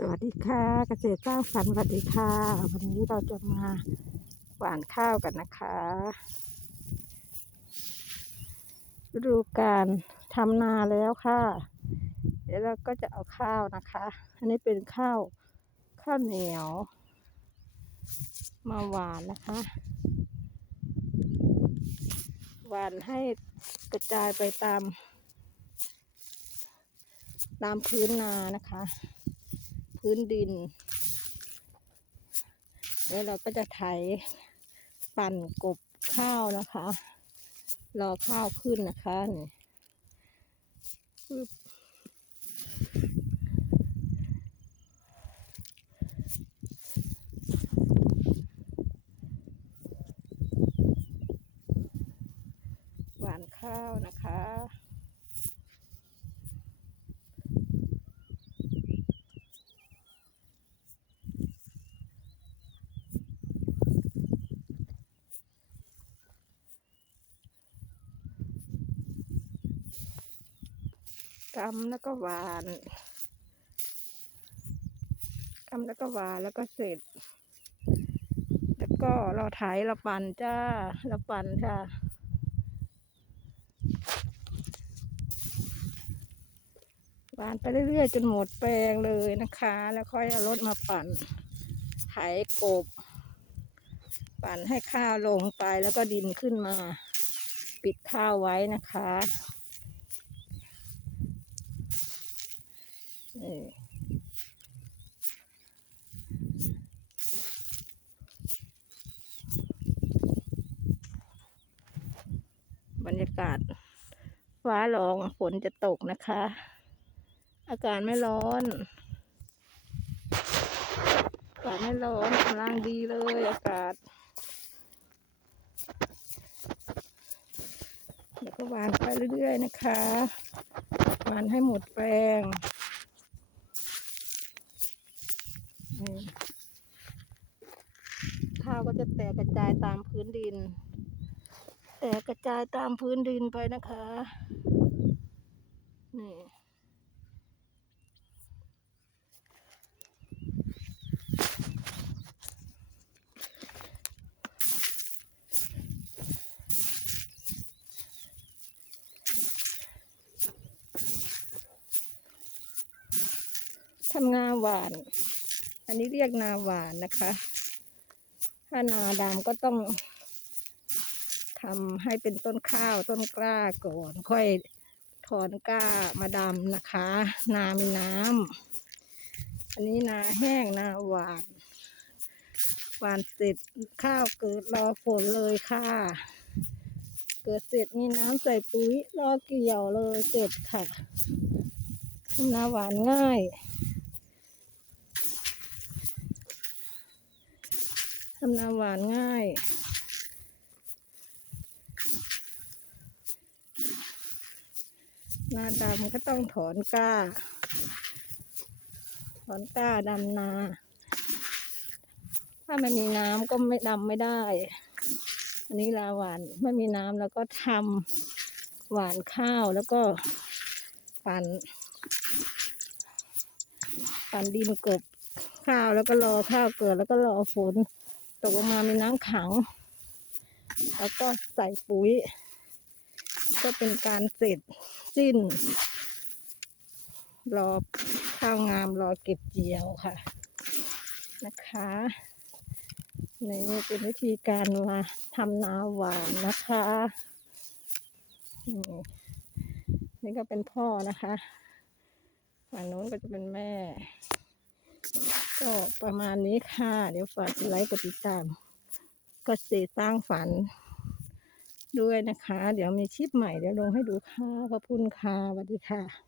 สวัสดีค่ะ เกษตรสร้างสรรค์สวัสดีค่ะ วันนี้เราจะมาหว่านข้าวกันนะคะฤดูการทำนาแล้วค่ะ เดี๋ยวเราก็จะเอาข้าวนะคะ อันนี้เป็นข้าวข้าวเหนียว มาหวานนะคะ หวานให้กระจายไปตาม ตามพื้นนานะคะ พื้นดิน แล้วเราก็จะไถปั่นกบข้าวนะคะ รอข้าวขึ้นนะคะนี่หวานข้าวนะคะ กำแล้วก็หวานกำแล้วก็หวานแล้วก็เสร็จ แล้วก็เราไถเราปั่นจ้าเราปั่นค่ะหวานไปเรื่อยๆจนหมดแปลงเลยนะคะ แล้วค่อยเอารถมาปั่นไถกบ ปั่นให้ข้าวลงไปแล้วก็ดินขึ้นมา ปิดข้าวไว้นะคะ บรรยากาศ ฟ้าร้องฝนจะตกนะคะ อากาศไม่ร้อนอากาศไม่ร้อนกำลังดีเลยอากาศเดี๋ยวก็หวานไปเรื่อยๆนะคะหวานให้หมดแปลงข้าวก็จะแตกกระจายตามพื้นดิน กกระจายตามพื้นดินไปนะคะ นี่ทำนาหวาน อันนี้เรียกนาหวานนะคะ ถ้านาดำก็ต้อง ทำให้เป็นต้นข้าวต้นกล้าก่อน ค่อยถอนกล้ามาดำนะคะ นามีน้ำอันนี้นาแห้งนาหวานหวานเสร็จข้าวเกิดรอฝนเลยค่ะ เกิดเสร็จมีน้ำใส่ปุ๋ยรอเกี่ยวเลยเสร็จค่ะทำนาหวานง่ายทำนาหวานง่าย นาดำก็ต้องถอนก้า ถอนก้าดำนา ถ้าไม่มีน้ำก็ไม่ดำไม่ได้ อันนี้ลาหวานไม่มีน้ำแล้วก็ทำหวานข้าวแล้วก็ปั่นปั่นดินกบข้าวแล้วก็รอข้าวเกิดแล้วก็รอฝนตกลงมามีน้ำขัง แล้วก็ใส่ปุ๋ย ก็เป็นการเสร็จ สิ้น รอข้าวงามรอเก็บเกี่ยวค่ะ นะคะนี่เป็นวิธีการมาทำนาหวานนะคะนี่ก็เป็นพ่อนะคะฝั่งโน้นก็จะเป็นแม่ ก็ประมาณนี้ค่ะ เดี๋ยวฝากกดไลค์กดติดตาม ก็เสษตรสร้างฝัน ด้วยนะคะ เดี๋ยวมีคลิปใหม่เดี๋ยวลงให้ดูค่ะขอบคุณค่ะสวัสดีค่ะ